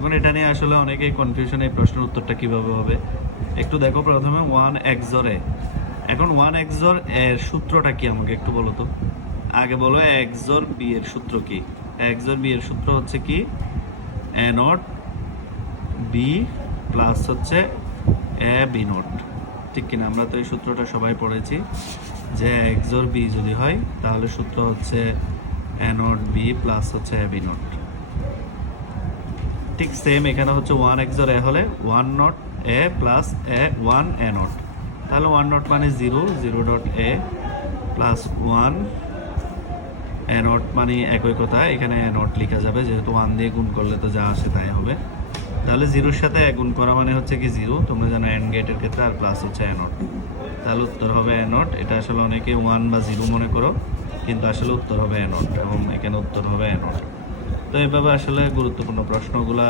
এখন এটা নিয়ে আসলে অনেকেই কনফিউশন, এই প্রশ্নের উত্তরটা কিভাবে হবে একটু দেখো। প্রথমে 1 XOR A, এখন 1 XOR A এর সূত্রটা কি আমাকে একটু বলো তো। আগে বলো XOR B এর সূত্র কি। XOR B এর সূত্র হচ্ছে কি A নট B প্লাস হচ্ছে A B নট, ঠিক কিনা? আমরা তো এই সূত্রটা সবাই পড়েছি যে XOR B যদি হয় তাহলে সূত্র হচ্ছে A নট B প্লাস হচ্ছে A B নট। ঠিক সেম এখানে হচ্ছে 1 XOR A হলে 1 not A plus A 1 A not, তাহলে 1 নট মানে 0, 0 dot A plus 1 A not মানে একই কথা, এখানে A নট লেখা যাবে যেহেতু 1 দিয়ে গুণ করলে তো যা আসে তাই হবে। তাহলে 0-র সাথে A গুণ করা মানে হচ্ছে কি 0, তোমরা জানো AND গেটের ক্ষেত্রে, আর প্লাস হচ্ছে A নট, তাহলে উত্তর হবে A নট। এটা আসলে অনেকে 1 বা 0 মনে করো, কিন্তু আসলে উত্তর হবে A নট, এবং এখানে উত্তর হবে A নট। তো এইভাবে আসলে গুরুত্বপূর্ণ প্রশ্নগুলা